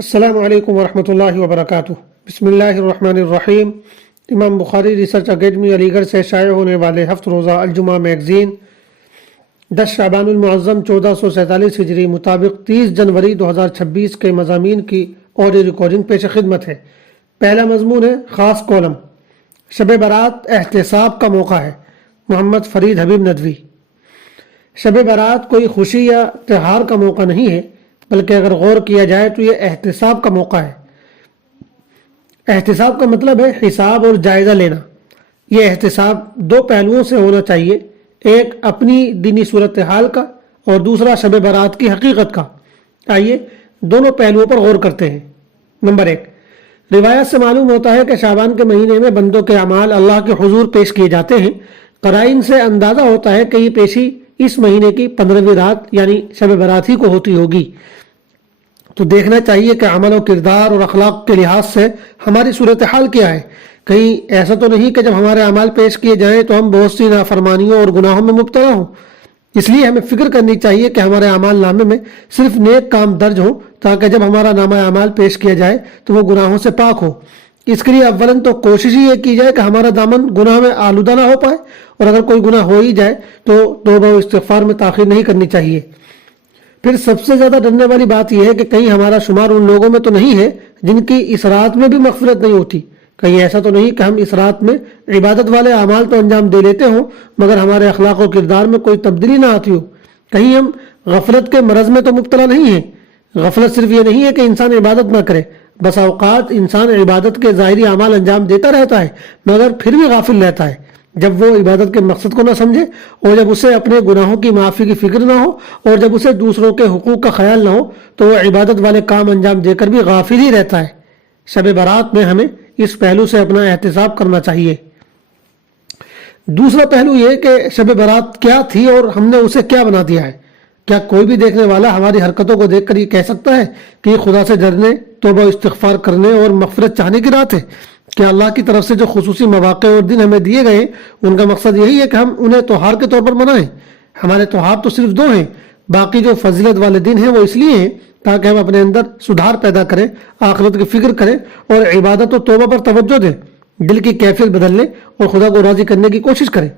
السلام علیکم ورحمۃ اللہ وبرکاتہ۔ بسم اللہ الرحمن الرحیم۔ امام بخاری ریسرچ اکیڈمی علی گڑھ سے شائع ہونے والے ہفت روزہ الجمعہ میگزین 10 شعبان المعظم 1447 ہجری مطابق 30 جنوری 2026 کے مضامین کی آڈیو ریکارڈنگ پیش خدمت ہے۔ پہلا مضمون ہے خاص کالم، شب برات احتساب کا موقع ہے، محمد فرید حبیب ندوی۔ شب برات کوئی خوشی یا تہوار کا موقع نہیں ہے، بلکہ اگر غور کیا جائے تو یہ احتساب کا موقع ہے۔ احتساب کا مطلب ہے حساب اور جائزہ لینا۔ یہ احتساب دو پہلوؤں سے ہونا چاہیے، ایک اپنی دینی صورتحال کا اور دوسرا شب برات کی حقیقت کا۔ آئیے دونوں پہلوؤں پر غور کرتے ہیں۔ نمبر 1، روایت سے معلوم ہوتا ہے کہ شعبان کے مہینے میں بندوں کے اعمال اللہ کے حضور پیش کیے جاتے ہیں۔ قرائن سے اندازہ ہوتا ہے کہ یہ پیشی اس مہینے کی 15ویں رات یعنی شب برات ہی کو ہوتی ہوگی۔ تو دیکھنا چاہیے کہ عمل و کردار اور اخلاق کے لحاظ سے ہماری صورتحال کیا ہے۔ کہیں ایسا تو نہیں کہ جب ہمارے اعمال پیش کیے جائیں تو ہم بہت سی نافرمانیوں اور گناہوں میں مبتلا ہوں۔ اس لیے ہمیں فکر کرنی چاہیے کہ ہمارے اعمال نامے میں صرف نیک کام درج ہوں، تاکہ جب ہمارا نامہ اعمال پیش کیا جائے تو وہ گناہوں سے پاک ہو۔ اس کے لیے اولاً تو کوشش ہی یہ کی جائے کہ ہمارا دامن گناہ میں آلودہ نہ ہو پائے، اور اگر کوئی گناہ ہو ہی جائے تو توبہ و استغفار میں تاخیر نہیں کرنی چاہیے۔ پھر سب سے زیادہ ڈرنے والی بات یہ ہے کہ کہیں ہمارا شمار ان لوگوں میں تو نہیں ہے جن کی اس رات میں بھی مغفرت نہیں ہوتی۔ کہیں ایسا تو نہیں کہ ہم اس رات میں عبادت والے اعمال تو انجام دے لیتے ہوں مگر ہمارے اخلاق و کردار میں کوئی تبدیلی نہ آتی ہو۔ کہیں ہم غفلت کے مرض میں تو مبتلا نہیں ہیں۔ غفلت صرف یہ نہیں ہے کہ انسان عبادت نہ کرے، بس اوقات انسان عبادت کے ظاہری اعمال انجام دیتا رہتا ہے مگر پھر بھی غافل رہتا ہے۔ جب وہ عبادت کے مقصد کو نہ سمجھے، اور جب اسے اپنے گناہوں کی معافی کی فکر نہ ہو، اور جب اسے دوسروں کے حقوق کا خیال نہ ہو، تو وہ عبادت والے کام انجام دے کر بھی غافل ہی رہتا ہے۔ شب برات میں ہمیں اس پہلو سے اپنا احتساب کرنا چاہیے۔ دوسرا پہلو یہ کہ شب برات کیا تھی اور ہم نے اسے کیا بنا دیا ہے۔ کیا کوئی بھی دیکھنے والا ہماری حرکتوں کو دیکھ کر یہ کہہ سکتا ہے کہ یہ خدا سے ڈرنے، توبہ و استغفار کرنے اور مغفرت چاہنے کی رات ہے؟ کہ اللہ کی طرف سے جو خصوصی مواقع اور دن ہمیں دیے گئے ان کا مقصد یہی ہے کہ ہم انہیں تہوار کے طور پر منائیں؟ ہمارے تہوار تو صرف دو ہیں، باقی جو فضیلت والے دن ہیں وہ اس لیے ہیں تاکہ ہم اپنے اندر سدھار پیدا کریں، آخرت کی فکر کریں اور عبادت و توبہ پر توجہ دیں، دل کی کیفیت بدل لیں اور خدا کو راضی کرنے کی کوشش کریں۔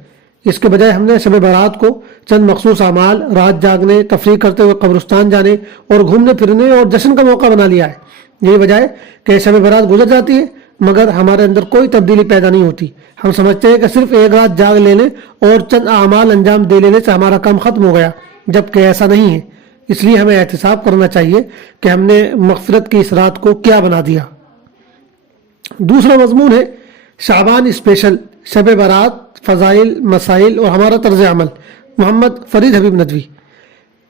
اس کے بجائے ہم نے شب برات کو چند مخصوص اعمال، رات جاگنے، تفریح کرتے ہوئے قبرستان جانے اور گھومنے پھرنے اور جشن کا موقع بنا لیا ہے۔ یہی وجہ ہے کہ شب برات گزر جاتی ہے مگر ہمارے اندر کوئی تبدیلی پیدا نہیں ہوتی۔ ہم سمجھتے ہیں کہ صرف ایک رات جاگ لینے اور چند اعمال انجام دے لینے سے ہمارا کام ختم ہو گیا، جبکہ ایسا نہیں ہے۔ اس لیے ہمیں احتساب کرنا چاہیے کہ ہم نے مغفرت کی اس رات کو کیا بنا دیا۔ دوسرا مضمون ہے شعبان اسپیشل، شب برات، فضائل، مسائل اور ہمارا طرز عمل، محمد فرید حبیب ندوی۔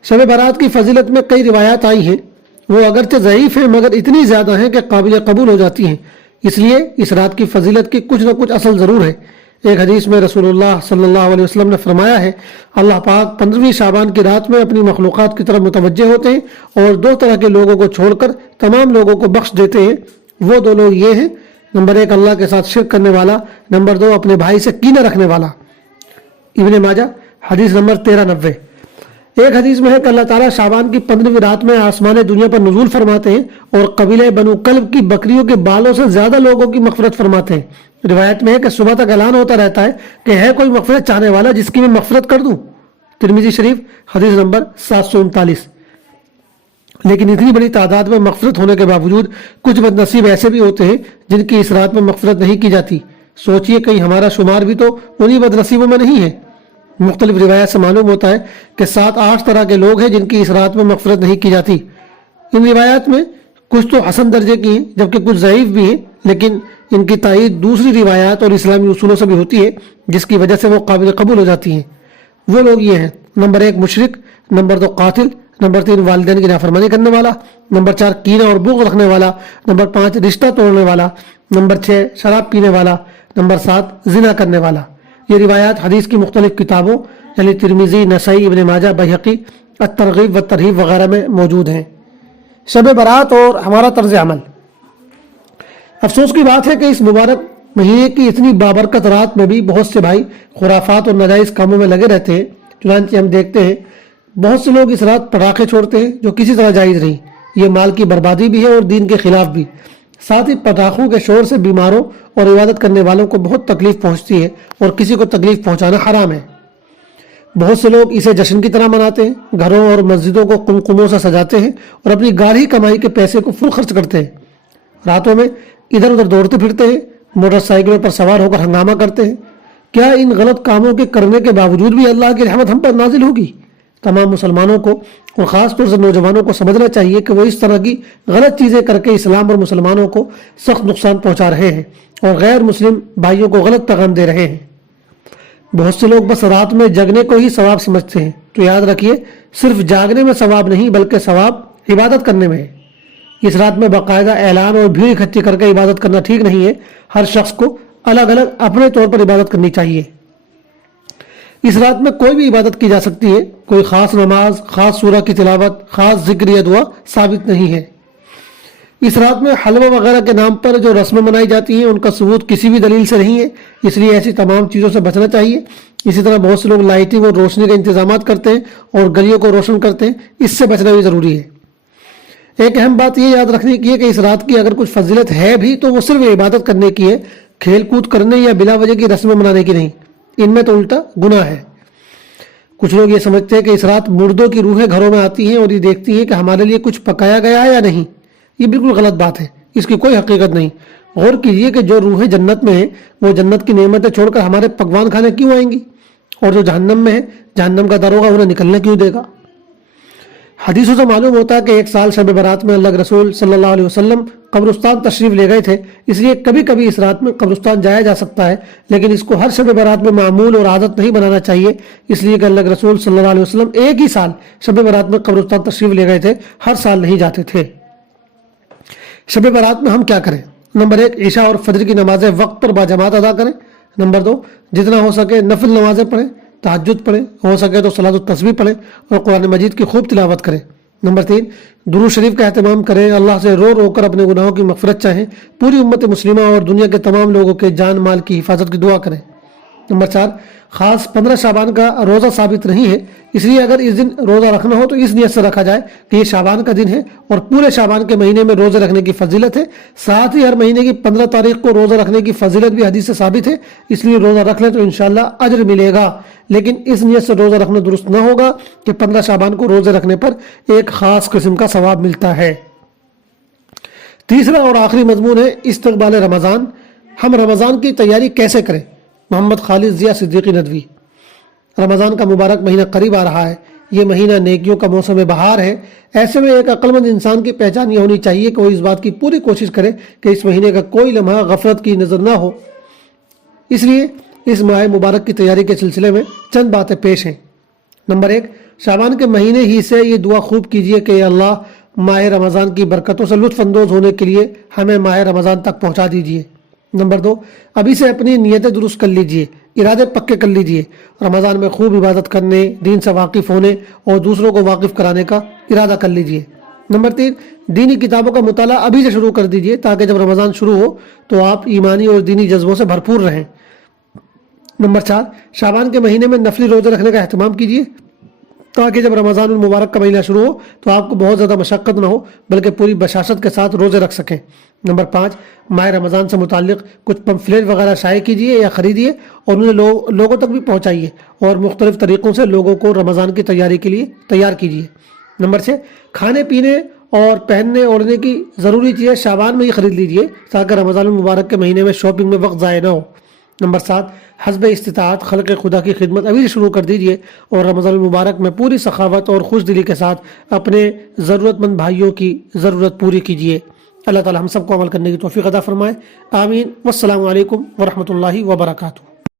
شب برات کی فضیلت میں کئی روایات آئی ہیں، وہ اگرچہ ضعیف ہیں مگر اتنی زیادہ ہیں کہ قابل قبول ہو جاتی ہیں۔ اس لیے اس رات کی فضیلت کی کچھ نہ کچھ اصل ضرور ہے۔ ایک حدیث میں رسول اللہ صلی اللہ علیہ وسلم نے فرمایا ہے، اللہ پاک 15ویں شعبان کی رات میں اپنی مخلوقات کی طرف متوجہ ہوتے ہیں اور دو طرح کے لوگوں کو چھوڑ کر تمام لوگوں کو بخش دیتے ہیں۔ وہ دو لوگ یہ ہیں، نمبر 1 اللہ کے ساتھ شرک کرنے والا، نمبر 2 اپنے بھائی سے کینہ رکھنے والا۔ ابن ماجہ حدیث نمبر 1390۔ ایک حدیث میں ہے کہ اللہ تعالیٰ شعبان کی 15ویں رات میں آسمان دنیا پر نزول فرماتے ہیں اور قبیلہ بنو کلب کی بکریوں کے بالوں سے زیادہ لوگوں کی مغفرت فرماتے ہیں۔ روایت میں ہے کہ صبح تک اعلان ہوتا رہتا ہے کہ ہے کوئی مغفرت چاہنے والا جس کی میں مغفرت کر دوں۔ ترمذی شریف حدیث نمبر 739۔ لیکن اتنی بڑی تعداد میں مغفرت ہونے کے باوجود کچھ بد نصیب ایسے بھی ہوتے ہیں جن کی اس رات میں مغفرت نہیں کی جاتی۔ سوچئے کہیں ہمارا شمار بھی تو انہی بد نصیبوں میں نہیں ہے۔ مختلف روایات سے معلوم ہوتا ہے کہ 7-8 طرح کے لوگ ہیں جن کی اس رات میں مغفرت نہیں کی جاتی۔ ان روایات میں کچھ تو حسن درجے کی ہیں جبکہ کچھ ضعیف بھی ہیں، لیکن ان کی تائید دوسری روایات اور اسلامی اصولوں سے بھی ہوتی ہے جس کی وجہ سے وہ قابل قبول ہو جاتی ہیں۔ وہ لوگ یہ ہیں، نمبر 1 مشرک، نمبر 2 قاتل، نمبر 3 والدین کی نافرمانی کرنے والا، نمبر 4 کینہ اور بغض رکھنے والا، نمبر 5 رشتہ توڑنے والا، نمبر 6 شراب پینے والا، نمبر 7 زنا کرنے والا۔ یہ روایات حدیث کی مختلف کتابوں یعنی ترمذی، نسائی، ابن ماجہ، بیہقی، الترغیب و ترہیب وغیرہ میں موجود ہیں۔ شب برات اور ہمارا طرز عمل۔ افسوس کی بات ہے کہ اس مبارک مہینے کی اتنی بابرکت رات میں بھی بہت سے بھائی خرافات اور ناجائز کاموں میں لگے رہتے ہیں۔ چنانچہ ہم دیکھتے ہیں بہت سے لوگ اس رات پٹاخے چھوڑتے ہیں جو کسی طرح جائز نہیں، یہ مال کی بربادی بھی ہے اور دین کے خلاف بھی۔ ساتھ ہی پٹاخوں کے شور سے بیماروں اور عبادت کرنے والوں کو بہت تکلیف پہنچتی ہے اور کسی کو تکلیف پہنچانا حرام ہے۔ بہت سے لوگ اسے جشن کی طرح مناتے ہیں، گھروں اور مسجدوں کو قمقموں سے سجاتے ہیں اور اپنی گاڑھی کمائی کے پیسے کو فل خرچ کرتے ہیں۔ راتوں میں ادھر ادھر دوڑتے پھرتے ہیں، موٹر سائیکلوں پر سوار ہو کر ہنگامہ کرتے ہیں۔ کیا ان غلط کاموں کے کرنے کے باوجود بھی اللہ کی رحمت ہم پر نازل ہوگی؟ تمام مسلمانوں کو اور خاص طور سے نوجوانوں کو سمجھنا چاہیے کہ وہ اس طرح کی غلط چیزیں کر کے اسلام اور مسلمانوں کو سخت نقصان پہنچا رہے ہیں اور غیر مسلم بھائیوں کو غلط پیغام دے رہے ہیں۔ بہت سے لوگ بس رات میں جگنے کو ہی ثواب سمجھتے ہیں، تو یاد رکھیے صرف جاگنے میں ثواب نہیں بلکہ ثواب عبادت کرنے میں ہے۔ اس رات میں باقاعدہ اعلان اور بھیڑ اکٹھی کر کے عبادت کرنا ٹھیک نہیں ہے۔ ہر شخص کو الگ الگ اپنے طور پر عبادت کرنی چاہیے۔ اس رات میں کوئی بھی عبادت کی جا سکتی ہے، کوئی خاص نماز، خاص سورہ کی تلاوت، خاص ذکر یا دعا ثابت نہیں ہے۔ اس رات میں حلوہ وغیرہ کے نام پر جو رسمیں منائی جاتی ہیں ان کا ثبوت کسی بھی دلیل سے نہیں ہے، اس لیے ایسی تمام چیزوں سے بچنا چاہیے۔ اسی طرح بہت سے لوگ لائٹنگ اور روشنی کے انتظامات کرتے ہیں اور گلیوں کو روشن کرتے ہیں، اس سے بچنا بھی ضروری ہے۔ ایک اہم بات یہ یاد رکھنے کی ہے کہ اس رات کی اگر کچھ فضیلت ہے بھی تو وہ صرف عبادت کرنے کی ہے، کھیل کود کرنے یا بلا وجہ کی رسمیں منانے کی نہیں۔ ان میں تو الٹا گناہ ہے۔ کچھ لوگ یہ سمجھتے ہیں کہ اس رات مردوں کی روحیں گھروں میں آتی ہیں اور یہ دیکھتی ہیں کہ ہمارے لیے کچھ پکایا گیا ہے یا نہیں۔ یہ بالکل غلط بات ہے، اس کی کوئی حقیقت نہیں۔ غور کیجئے کہ جو روحیں جنت میں ہیں وہ جنت کی نعمتیں چھوڑ کر ہمارے پکوان کھانے کیوں آئیں گی، اور جو جہنم میں ہے جہنم کا در ہوگا انہیں نکلنے کیوں دے گا؟ حدیثوں سے معلوم ہوتا ہے کہ ایک سال شب برات میں اللہ کے رسول صلی اللہ علیہ وسلم قبرستان تشریف لے گئے تھے، اس لیے کبھی کبھی اس رات میں قبرستان جایا جا سکتا ہے، لیکن اس کو ہر شب برات میں معمول اور عادت نہیں بنانا چاہیے، اس لیے کہ اللہ کے رسول صلی اللہ علیہ وسلم ایک ہی سال شب برات میں قبرستان تشریف لے گئے تھے، ہر سال نہیں جاتے تھے۔ شب برات میں ہم کیا کریں؟ نمبر 1، عشاء اور فجر کی نمازیں وقت پر باجماعت ادا کریں۔ نمبر 2، جتنا ہو سکے نفل نمازیں پڑھیں، تہجد پڑھیں، ہو سکے تو صلاۃ التسبیح پڑھیں اور قرآن مجید کی خوب تلاوت کریں۔ نمبر 3، درود شریف کا اہتمام کریں، اللہ سے رو رو کر اپنے گناہوں کی مغفرت چاہیں، پوری امت مسلمہ اور دنیا کے تمام لوگوں کے جان مال کی حفاظت کی دعا کریں۔ نمبر 4، خاص 15 شعبان کا روزہ ثابت نہیں ہے، اس لیے اگر اس دن روزہ رکھنا ہو تو اس نیت سے رکھا جائے کہ یہ شعبان کا دن ہے اور پورے شعبان کے مہینے میں روزے رکھنے کی فضیلت ہے۔ ساتھ ہی ہر مہینے کی 15 تاریخ کو روزہ رکھنے کی فضیلت بھی حدیث سے ثابت ہے، اس لیے روزہ رکھ لیں تو انشاءاللہ اجر ملے گا، لیکن اس نیت سے روزہ رکھنا درست نہ ہوگا کہ 15 شعبان کو روزے رکھنے پر ایک خاص قسم کا ثواب ملتا ہے۔ تیسرا اور آخری مضمون ہے استقبال رمضان۔ ہم رمضان کی تیاری کیسے کریں؟ محمد خالد ضیاء صدیقی ندوی۔ رمضان کا مبارک مہینہ قریب آ رہا ہے، یہ مہینہ نیکیوں کا موسم بہار ہے۔ ایسے میں ایک عقل مند انسان کی پہچان یہ ہونی چاہیے کہ وہ اس بات کی پوری کوشش کرے کہ اس مہینے کا کوئی لمحہ غفلت کی نظر نہ ہو۔ اس لیے اس ماہ مبارک کی تیاری کے سلسلے میں چند باتیں پیش ہیں۔ نمبر 1، شعبان کے مہینے ہی سے یہ دعا خوب کیجئے کہ اے اللہ ماہ رمضان کی برکتوں سے لطف اندوز ہونے کے لیے ہمیں ماہ رمضان تک پہنچا دیجئے۔ نمبر 2، ابھی سے اپنی نیتیں درست کر لیجئے، ارادے پکے کر لیجئے، رمضان میں خوب عبادت کرنے، دین سے واقف ہونے اور دوسروں کو واقف کرانے کا ارادہ کر لیجئے۔ نمبر 3، دینی کتابوں کا مطالعہ ابھی سے شروع کر دیجئے تاکہ جب رمضان شروع ہو تو آپ ایمانی اور دینی جذبوں سے بھرپور رہیں۔ نمبر 4، شعبان کے مہینے میں نفلی روزے رکھنے کا اہتمام کیجئے تاکہ جب رمضان المبارک کا مہینہ شروع ہو تو آپ کو بہت زیادہ مشقت نہ ہو بلکہ پوری بشاشت کے ساتھ روزے رکھ سکیں۔ نمبر 5، ماہ رمضان سے متعلق کچھ پمفلیٹ وغیرہ شائع کیجئے یا خریدیے اور انہیں لوگوں تک بھی پہنچائیے اور مختلف طریقوں سے لوگوں کو رمضان کی تیاری کے لیے تیار کیجئے۔ نمبر 6، کھانے پینے اور پہننے اوڑھنے کی ضروری چیزیں شعبان میں ہی خرید لیجئے تاکہ رمضان المبارک کے مہینے میں شاپنگ میں وقت ضائع نہ ہو۔ نمبر 7، حسب استطاعت خلق خدا کی خدمت ابھی سے شروع کر دیجئے اور رمضان المبارک میں پوری سخاوت اور خوش دلی کے ساتھ اپنے ضرورت مند بھائیوں کی ضرورت پوری کیجئے۔ اللہ تعالی ہم سب کو عمل کرنے کی توفیق عطا فرمائے، آمین۔ والسلام علیکم ورحمۃ اللہ وبرکاتہ۔